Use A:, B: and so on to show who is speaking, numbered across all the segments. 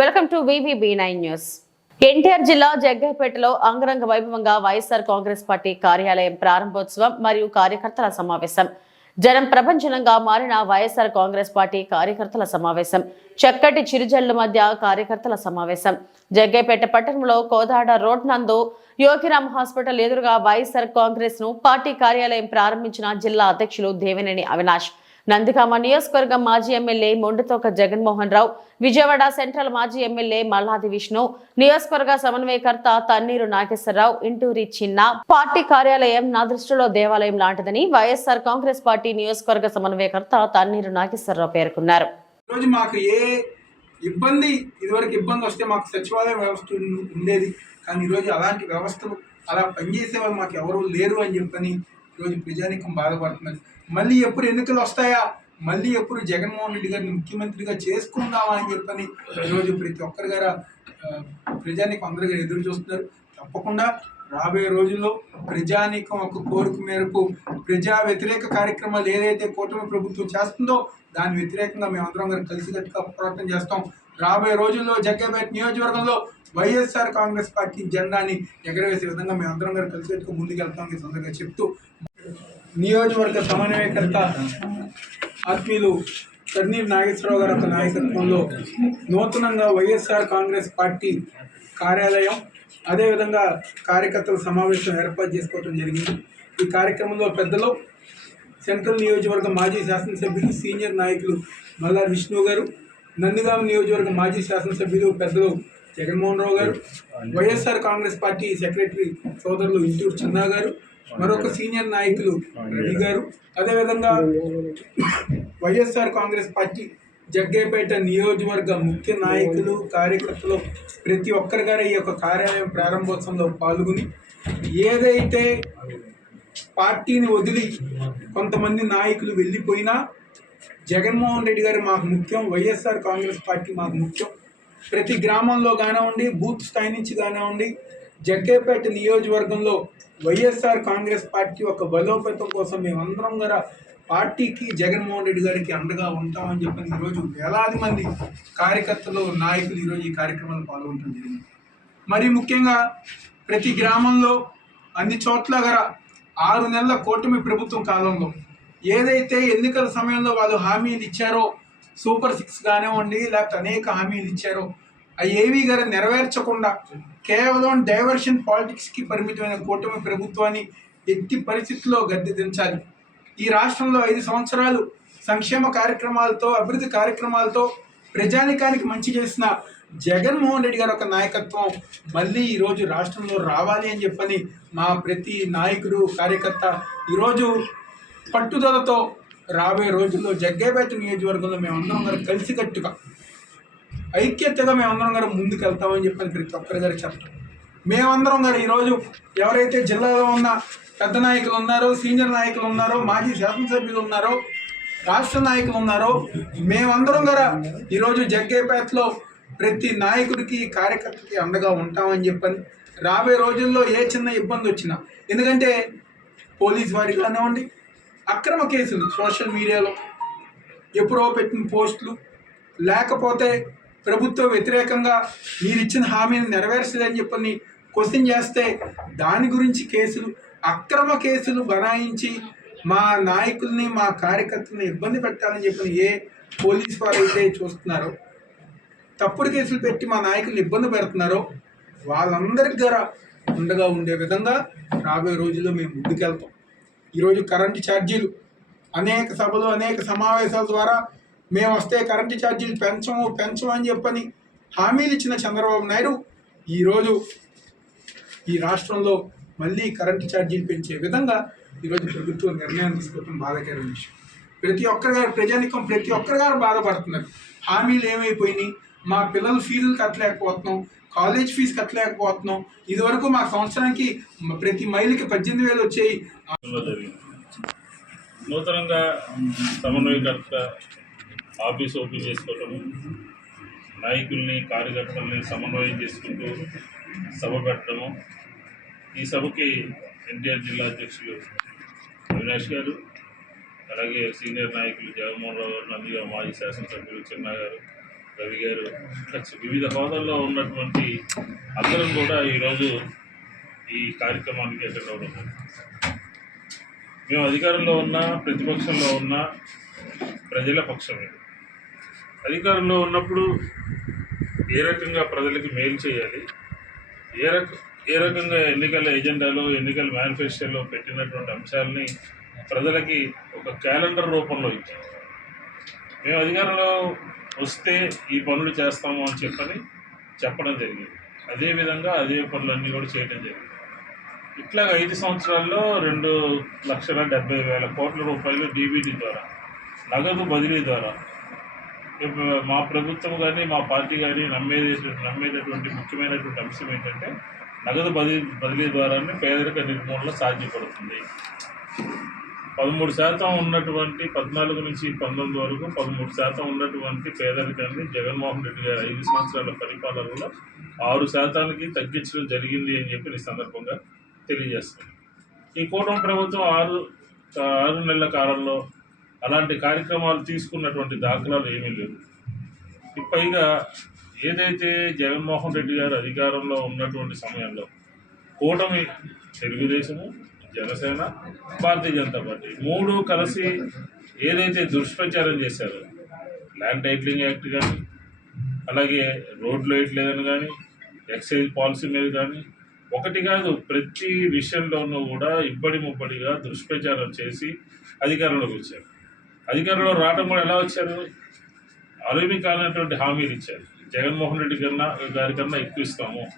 A: Welcome to VVB nine news. NTR జిల్లా జగ్గైపేటలో అంగరంగ వైభవంగా వైఎస్ఆర్ కాంగ్రెస్ పార్టీ కార్యాలయం ప్రారంభోత్సవం మరియు కార్యకర్తల సమావేశం. జనం ప్రపంచనంగా మారిన వైఎస్ఆర్ కాంగ్రెస్ పార్టీ కార్యకర్తల సమావేశం. చక్కటి చిరుజల్లు మధ్య కార్యకర్తల సమావేశం. జగ్గైపేట పట్టణంలో కోదాడ రోడ్ నందు యోగిరామ్ హాస్పిటల్ ఎదురుగా వైఎస్ఆర్ కాంగ్రెస్ను పార్టీ కార్యాలయం ప్రారంభించిన జిల్లా అధ్యక్షులు దేవినేని అవినాష్. నందిగామ నియోజకవర్గం మాజీ ఎమ్మెల్యే మొండుతోక జగన్మోహన్ రావు విజయవాడ సెంట్రల్ మాజీ ఎమ్మెల్యే మల్లాది విష్ణు నియోజకవర్గ సమన్వయకర్త తన్నీరు నాగేశ్వరరావు ఇంటూరి చిన్న పార్టీ కార్యాలయం నా దృష్టిలో దేవాలయం లాంటిదని వైఎస్ఆర్ కాంగ్రెస్ పార్టీ నియోజకవర్గ సమన్వయకర్త తన్నీరు నాగేశ్వరరావు పేర్కొన్నారు.
B: మాకు ఏ ఇబ్బంది ఇదివరకు ఇబ్బంది వస్తే మాకు సచివాలయ వ్యవస్థ ఉండేది. కానీ ఈరోజు అలాంటి వ్యవస్థలు అలా పనిచేసే వాళ్ళు మాకు ఎవరు లేరు అని చెప్పని ఈరోజు ప్రజానికం బాధపడుతున్నారు మళ్ళీ ఎప్పుడు ఎన్నికలు వస్తాయా? మళ్ళీ ఎప్పుడు జగన్మోహన్ రెడ్డి గారిని ముఖ్యమంత్రిగా చేసుకుందామా అని చెప్పని ఈరోజు ప్రతి ఒక్కరి గారు ప్రజానికం అందరి గారు ఎదురు చూస్తున్నారు. తప్పకుండా రాబోయే రోజుల్లో ప్రజానీకం ఒక కోరిక మేరకు ప్రజా వ్యతిరేక కార్యక్రమాలు ఏదైతే కూటమి ప్రభుత్వం చేస్తుందో దాని వ్యతిరేకంగా మేమందరం గారు కలిసికట్టుగా పోరాటం చేస్తాం. రాబోయే రోజుల్లో జగ్గేపేట నియోజకవర్గంలో వైఎస్ఆర్ కాంగ్రెస్ పార్టీ జెండాని ఎగరవేసే విధంగా మేమందరం గారు కలిసికట్టుగా ముందుకెళ్తాం ఈ సందర్భంగా చెప్తూ నియోజకవర్గ సమన్వయకర్త ఆత్మీయులు కర్నీల్ నాగేశ్వరరావు గారి యొక్క నాయకత్వంలో నూతనంగా వైఎస్ఆర్ కాంగ్రెస్ పార్టీ కార్యాలయం అదేవిధంగా కార్యకర్తల సమావేశం ఏర్పాటు చేసుకోవడం జరిగింది. ఈ కార్యక్రమంలో పెద్దలు సెంట్రల్ నియోజకవర్గ మాజీ శాసనసభ్యులు సీనియర్ నాయకులు మల్లా విష్ణు గారు నందిగామ నియోజకవర్గ మాజీ శాసనసభ్యులు పెద్దలు జగన్మోహన్ రావు గారు వైఎస్ఆర్ కాంగ్రెస్ పార్టీ సెక్రటరీ సోదరులు ఇంటూరు చిన్నా గారు మరొక సీనియర్ నాయకులు రవి గారు. అదేవిధంగా వైఎస్ఆర్ కాంగ్రెస్ పార్టీ జగ్గేపేట నియోజకవర్గ ముఖ్య నాయకులు కార్యకర్తలు ప్రతి ఒక్కరి గారు ఈ యొక్క కార్యాలయం ప్రారంభోత్సవంలో పాల్గొని ఏదైతే పార్టీని వదిలి కొంతమంది నాయకులు వెళ్ళిపోయినా జగన్మోహన్ రెడ్డి గారు మాకు ముఖ్యం వైఎస్ఆర్ కాంగ్రెస్ పార్టీ మాకు ముఖ్యం. ప్రతి గ్రామంలో కానివ్వండి బూత్ స్థాయి నుంచి కానివ్వండి జగ్గేపేట నియోజకవర్గంలో వైఎస్ఆర్ కాంగ్రెస్ పార్టీ ఒక బలోపేతం కోసం మేమందరం గల పార్టీకి జగన్మోహన్ రెడ్డి గారికి అండగా ఉంటామని చెప్పిన ఈరోజు వేలాది మంది కార్యకర్తలు నాయకులు ఈరోజు ఈ కార్యక్రమంలో పాల్గొనడం జరిగింది. మరి ముఖ్యంగా ప్రతి గ్రామంలో అన్ని చోట్ల గల ఆరు నెలల కూటమి ప్రభుత్వం కాలంలో ఏదైతే ఎన్నికల సమయంలో వాళ్ళు హామీలు ఇచ్చారో సూపర్ సిక్స్ కానివ్వండి లేకపోతే అనేక హామీలు ఇచ్చారో అవి ఏవి గారు నెరవేర్చకుండా కేవలం డైవర్షన్ పాలిటిక్స్కి పరిమితమైన కూటమి ప్రభుత్వాన్ని ఎట్టి పరిస్థితుల్లో గద్దె దించాలి. ఈ రాష్ట్రంలో ఐదు సంవత్సరాలు సంక్షేమ కార్యక్రమాలతో అభివృద్ధి కార్యక్రమాలతో ప్రజానికానికి మంచి చేసిన జగన్మోహన్ రెడ్డి గారి ఒక నాయకత్వం మళ్ళీ ఈరోజు రాష్ట్రంలో రావాలి అని చెప్పని మా ప్రతి నాయకుడు కార్యకర్త ఈరోజు పట్టుదలతో రాబోయే రోజుల్లో జగ్గేపేట నియోజకవర్గంలో మేమందరం గారు కలిసికట్టుగా ఐక్యతగా మేమందరం గారు ముందుకు వెళ్తామని చెప్పని ప్రతి ఒక్కరి గారు చెప్పడం మేమందరం గారు ఈరోజు ఎవరైతే జిల్లాలో ఉన్న పెద్ద నాయకులు ఉన్నారో సీనియర్ నాయకులు ఉన్నారో మాజీ శాసనసభ్యులు ఉన్నారో రాష్ట్ర నాయకులు ఉన్నారో మేమందరం కూడా ఈరోజు జగ్గేపేటలో ప్రతి నాయకుడికి కార్యకర్తకి అండగా ఉంటామని చెప్పని రాబోయే రోజుల్లో ఏ చిన్న ఇబ్బంది వచ్చినా ఎందుకంటే పోలీస్ వారికి కానివ్వండి అక్రమ కేసులు సోషల్ మీడియాలో ఎప్పుడో పెట్టిన పోస్టులు లేకపోతే ప్రభుత్వ వ్యతిరేకంగా మీరు ఇచ్చిన హామీని నెరవేర్చలేదని చెప్పని క్వశ్చన్ చేస్తే దాని గురించి కేసులు అక్రమ కేసులు బనాయించి మా నాయకుల్ని మా కార్యకర్తల్ని ఇబ్బంది పెట్టాలని చెప్పిన ఏ పోలీస్ వారు అయితే చూస్తున్నారో తప్పుడు కేసులు పెట్టి మా నాయకుల్ని ఇబ్బంది పెడుతున్నారో వాళ్ళందరి దగ్గర ఉండగా ఉండే విధంగా రాబోయే రోజుల్లో మేము ముందుకెళ్తాం. ఈరోజు కరెంటు ఛార్జీలు అనేక సభలు అనేక సమావేశాల ద్వారా మేము వస్తే కరెంటు ఛార్జీలు పెంచము పెంచము అని చెప్పని హామీలు ఇచ్చిన చంద్రబాబు నాయుడు ఈరోజు ఈ రాష్ట్రంలో మళ్ళీ కరెంటు ఛార్జీలు పెంచే విధంగా ఈరోజు ప్రభుత్వం నిర్ణయం తీసుకోవడం బాధాకరమైన విషయం. ప్రతి ఒక్కరి గారు ప్రజానికం ప్రతి ఒక్కరి గారు బాధపడుతున్నారు. హామీలు ఏమైపోయినాయి? మా పిల్లల ఫీజులు కట్టలేకపోతున్నాం కాలేజ్ ఫీజు కట్టలేకపోతున్నాం. ఇదివరకు మా సంవత్సరానికి ప్రతి మైలుకి పద్దెనిమిది వేలు వచ్చాయి.
C: నూతనంగా సమన్వయకర్త ఆఫీస్ ఓపెన్ చేసుకోవటము నాయకుల్ని కార్యకర్తల్ని సమన్వయం చేసుకుంటూ సభ పెట్టడము. ఈ సభకి ఎన్టీఆర్ జిల్లా అధ్యక్షులు అవినాష్ గారు అలాగే సీనియర్ నాయకులు జగన్మోహన్ రావు గారు నందిగా మాజీ శాసనసభ్యులు చిన్న గారు రవి గారు వివిధ హోదాల్లో ఉన్నటువంటి అందరం కూడా ఈరోజు ఈ కార్యక్రమానికి అటెండ్ అవ్వడం మేము అధికారంలో ఉన్నా ప్రతిపక్షంలో ఉన్నా ప్రజల పక్షమే అధికారంలో ఉన్నప్పుడు ఏ రకంగా ప్రజలకి మేలు చేయాలి? ఏ రక ఏ రకంగా ఎన్నికల ఎజెండాలో ఎన్నికల మేనిఫెస్టోలో పెట్టినటువంటి అంశాలని ప్రజలకి ఒక క్యాలెండర్ రూపంలో ఇచ్చాం మేము అధికారంలో వస్తే ఈ పనులు చేస్తాము అని చెప్పని చెప్పడం జరిగింది. అదేవిధంగా అదే పనులన్నీ కూడా చేయడం జరిగింది. ఇట్లా ఐదు సంవత్సరాల్లో రెండు లక్షల డెబ్బై వేల కోట్ల రూపాయలు డీబీటీ ద్వారా నగదు బదిలీ ద్వారా మా ప్రభుత్వం కానీ మా పార్టీ కానీ నమ్మేది నమ్మేటటువంటి ముఖ్యమైనటువంటి అంశం ఏంటంటే నగదు బదిలీ బదిలీ ద్వారానే పేదరిక నిర్మూలన సాధ్యపడుతుంది. పదమూడు శాతం ఉన్నటువంటి పద్నాలుగు నుంచి పంతొమ్మిది వరకు పదమూడు శాతం ఉన్నటువంటి పేదరికాన్ని జగన్మోహన్ రెడ్డి గారి ఐదు సంవత్సరాల పరిపాలనలో ఆరు శాతానికి తగ్గించడం జరిగింది అని చెప్పి ఈ సందర్భంగా తెలియజేస్తుంది ఈ కూటమి ప్రభుత్వం ఆరు ఆరు నెలల కాలంలో అలాంటి కార్యక్రమాలు తీసుకున్నటువంటి దాఖలాలు ఏమీ లేవు. పైగా ఏదైతే జగన్మోహన్ రెడ్డి గారు అధికారంలో ఉన్నటువంటి సమయంలో కూటమి తెలుగుదేశము జనసేన భారతీయ జనతా పార్టీ మూడు కలిసి ఏదైతే దుష్ప్రచారం చేశారో ల్యాండ్ టైటిలింగ్ యాక్ట్ కానీ అలాగే రోడ్లు వేయట్లేదని కానీ ఎక్సైజ్ పాలసీ మీద కానీ ఒకటి కాదు ప్రతి విషయంలోనూ కూడా ఇబ్బడి ముబ్బడిగా దుష్ప్రచారం చేసి అధికారంలోకి వచ్చారు. అధికారంలో రావడం కూడా ఎలా వచ్చారు? అరేమి కానటువంటి హామీలు ఇచ్చారు. జగన్మోహన్ రెడ్డి కన్నా గారి కన్నా ఎక్కువ ఇస్తాము.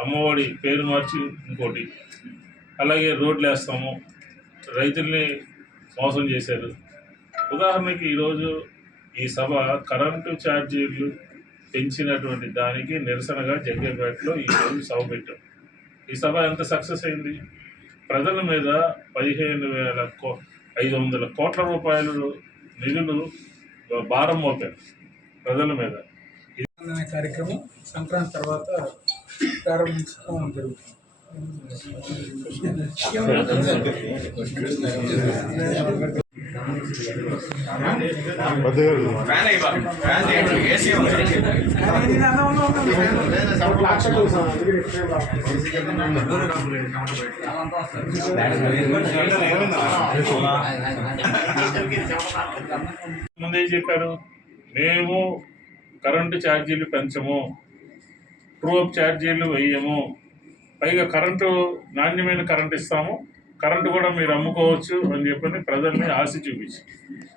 C: అమ్మఒడి పేరు మార్చి ఇంకోటి. అలాగే రోడ్లు వేస్తాము. రైతుల్ని మోసం చేశారు. ఉదాహరణకి ఈరోజు ఈ సభ కరెంటు ఛార్జీలు పెంచినటువంటి దానికి నిరసనగా జగ్గేపేటలో ఈరోజు సభ పెట్టాం. ఈ సభ ఎంత సక్సెస్ అయింది? ప్రజల మీద పదిహేను వేల ఐదు వందల కోట్ల రూపాయలు నిధులు భారం మోపారు ప్రజల మీద.
B: అనే కార్యక్రమం సంక్రాంతి తర్వాత ప్రారంభించడం జరుగుతుంది.
C: ముందే చెప్పారు? మేము కరెంటు ఛార్జీలు పెంచము. ట్రూఅప్ ఛార్జీలు వేయము. పైగా కరెంటు నాణ్యమైన కరెంటు ఇస్తాము. కరెంటు కూడా మీరు అమ్ముకోవచ్చు అని చెప్పని ప్రజల్ని ఆశ చూపించి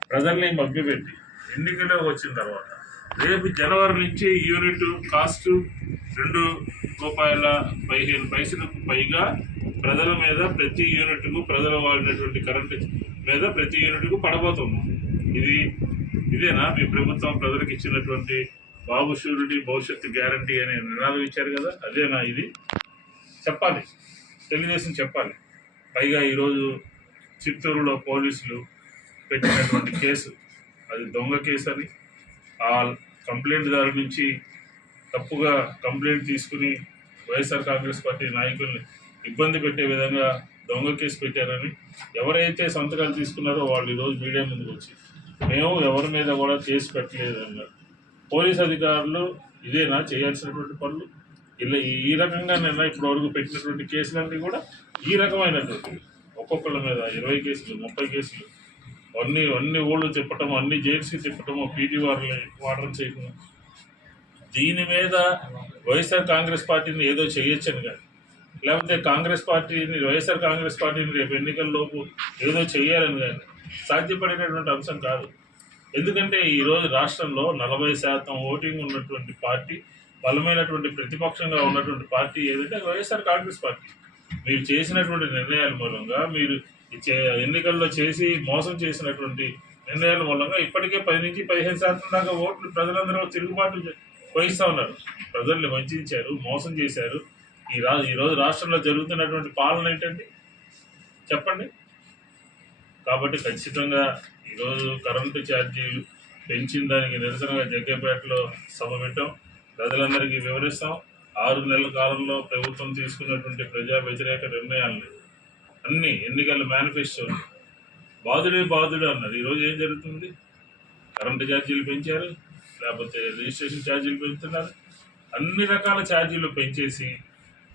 C: ప్రజల్ని మభ్యపెట్టి ఎన్నికలు వచ్చిన తర్వాత రేపు జనవరి నుంచి యూనిట్ కాస్ట్ రెండు రూపాయల పదిహేను పైసలకు పైగా ప్రజల మీద ప్రతి యూనిట్కు ప్రజలు వాడినటువంటి కరెంటు మీద ప్రతి యూనిట్కు పడబోతుంది ఇది ఇదేనా? మీ ప్రభుత్వం ప్రజలకు ఇచ్చినటువంటి బాబు షూరిటీ భవిష్యత్తు గ్యారంటీ అనే నినాదం ఇచ్చారు కదా అదేనా ఇది? చెప్పాలి. తెలుగుదేశం చెప్పాలి. పైగా ఈరోజు చిత్తూరులో పోలీసులు పెట్టినటువంటి కేసు అది దొంగ కేసు అని ఆ కంప్లైంట్ దారి నుంచి తప్పుగా కంప్లైంట్ తీసుకుని వైఎస్ఆర్ కాంగ్రెస్ పార్టీ నాయకుల్ని ఇబ్బంది పెట్టే విధంగా దొంగ కేసు పెట్టారని ఎవరైతే సంతకాలు తీసుకున్నారో వాళ్ళు ఈరోజు మీడియా ముందుకు వచ్చి మేము ఎవరి మీద కూడా కేసు పెట్టలేదు అన్నారు పోలీస్ అధికారులు ఇదేనా చేయాల్సినటువంటి పనులు? ఇలా ఈ రకంగా నిన్న ఇప్పటి వరకు పెట్టినటువంటి కేసులన్నీ కూడా ఈ రకమైనటువంటి. ఒక్కొక్కళ్ళ మీద ఇరవై కేసులు ముప్పై కేసులు. అన్ని అన్ని ఊళ్ళు చెప్పటం అన్ని జైల్స్కి చెప్పటము పీటీ వారిని వాటర్ చేయడం దీని మీద వైఎస్ఆర్ కాంగ్రెస్ పార్టీని ఏదో చేయొచ్చని కానీ లేకపోతే కాంగ్రెస్ పార్టీని వైఎస్ఆర్ కాంగ్రెస్ పార్టీని రేపు ఎన్నికల్లోపు ఏదో చేయాలని కానీ సాధ్యపడేటటువంటి అంశం కాదు. ఎందుకంటే ఈరోజు రాష్ట్రంలో నలభై శాతం ఓటింగ్ ఉన్నటువంటి పార్టీ బలమైనటువంటి ప్రతిపక్షంగా ఉన్నటువంటి పార్టీ ఏదంటే వైఎస్ఆర్ కాంగ్రెస్ పార్టీ. మీరు చేసినటువంటి నిర్ణయాల మూలంగా మీరు ఇచ్చే ఎన్నికల్లో చేసి మోసం చేసినటువంటి నిర్ణయాల మూలంగా ఇప్పటికే పది నుంచి పదిహేను శాతం దాకా ఓట్లు ప్రజలందరూ తిరుగుబాటు వహిస్తూ ఉన్నారు. ప్రజల్ని వంచారు మోసం చేశారు. ఈ రా ఈరోజు రాష్ట్రంలో జరుగుతున్నటువంటి పాలన ఏంటండి? చెప్పండి. కాబట్టి ఖచ్చితంగా ఈరోజు కరెంటు ఛార్జీలు పెంచిన దానికి నిరసనగా జగ్గేపేటలో సమ పెట్టాం. ప్రజలందరికీ వివరిస్తాం. ఆరు నెలల కాలంలో ప్రభుత్వం తీసుకున్నటువంటి ప్రజా వ్యతిరేక నిర్ణయాలని అన్ని ఎన్నికల మేనిఫెస్టో. బాధుడే బాధుడు అన్నారు ఈరోజు ఏం జరుగుతుంది? కరెంటు ఛార్జీలు పెంచారు. లేకపోతే రిజిస్ట్రేషన్ ఛార్జీలు పెంచుతున్నారు. అన్ని రకాల ఛార్జీలు పెంచేసి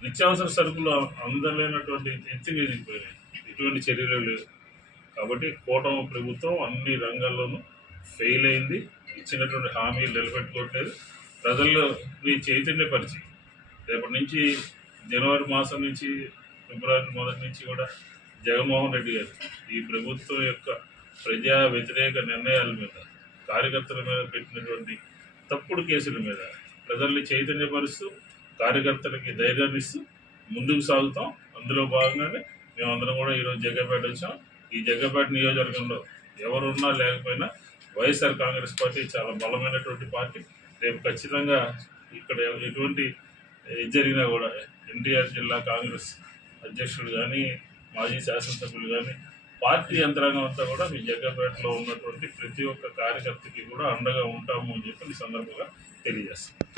C: నిత్యావసర సరుకులు అందలేనటువంటి ఎత్తుగా ఎదిగిపోయినాయి ఎటువంటి చర్యలు లేవు. కాబట్టి కూటమి ప్రభుత్వం అన్ని రంగాల్లోనూ ఫెయిల్ అయింది. ఇచ్చినటువంటి హామీలు నిలబెట్టుకోవట్లేదు. ప్రజల్ని చైతన్యపరిచి రేపటి నుంచి జనవరి మాసం నుంచి ఫిబ్రవరి మొదటి నుంచి కూడా జగన్మోహన్ రెడ్డి గారు ఈ ప్రభుత్వం యొక్క ప్రజా వ్యతిరేక నిర్ణయాల మీద కార్యకర్తల మీద పెట్టినటువంటి తప్పుడు కేసుల మీద ప్రజల్ని చైతన్యపరుస్తూ కార్యకర్తలకి ధైర్యాన్ని ఇస్తూ ముందుకు సాగుతాం. అందులో భాగంగానే మేమందరం కూడా ఈరోజు జగ్గపేట వచ్చాం. ఈ జగ్గపేట నియోజకవర్గంలో ఎవరున్నా లేకపోయినా వైఎస్ఆర్ కాంగ్రెస్ పార్టీ చాలా బలమైనటువంటి పార్టీ. రేపు ఖచ్చితంగా ఇక్కడ ఎటువంటి జరిగినా కూడా ఎన్టీఆర్ జిల్లా కాంగ్రెస్ అధ్యక్షుడు కానీ మాజీ శాసనసభ్యులు కానీ పార్టీ యంత్రాంగం అంతా కూడా మీ జగ్గపేటలో ఉన్నటువంటి ప్రతి ఒక్క కార్యకర్తకి కూడా అండగా ఉంటాము అని చెప్పి ఈ సందర్భంగా తెలియజేస్తాం